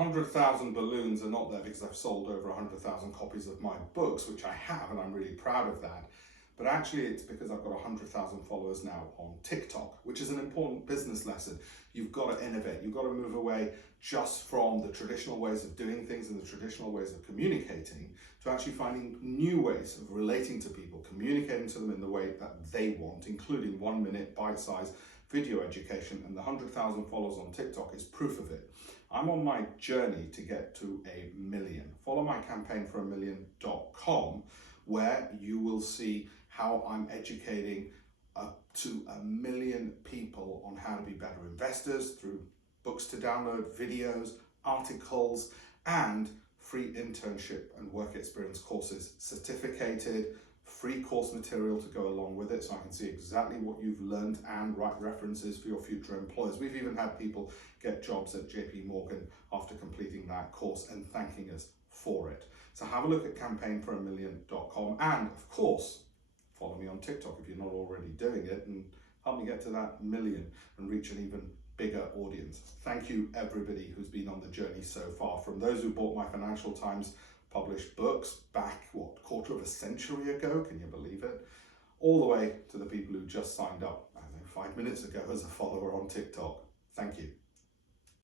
100,000 balloons are not there because I've sold over 100,000 copies of my books, which I have, and I'm really proud of that. But actually it's because I've got 100,000 followers now on TikTok, which is an important business lesson. You've got to innovate. You've got to move away just from the traditional ways of doing things and the traditional ways of communicating to actually finding new ways of relating to people, communicating to them in the way that they want, including 1-minute bite-sized video education, and the 100,000 followers on TikTok is proof of it. I'm on my journey to get to 1 million. Follow my campaign for $1million.com, where you will see how I'm educating up to 1 million people on how to be better investors through books to download, videos, articles, and free internship and work experience courses, certificated, free course material to go along with it so I can see exactly what you've learned and write references for your future employers. We've even had people get jobs at JP Morgan after completing that course and thanking us for it. So have a look at campaignfor1million.com, and of course, follow me on TikTok if you're not already doing it, and help me get to that million and reach an even bigger audience. Thank you everybody who's been on the journey so far, from those who bought my Financial Times published books back, what, quarter of a century ago, can you believe it? All the way to the people who just signed up, I don't know, 5 minutes ago as a follower on TikTok. Thank you.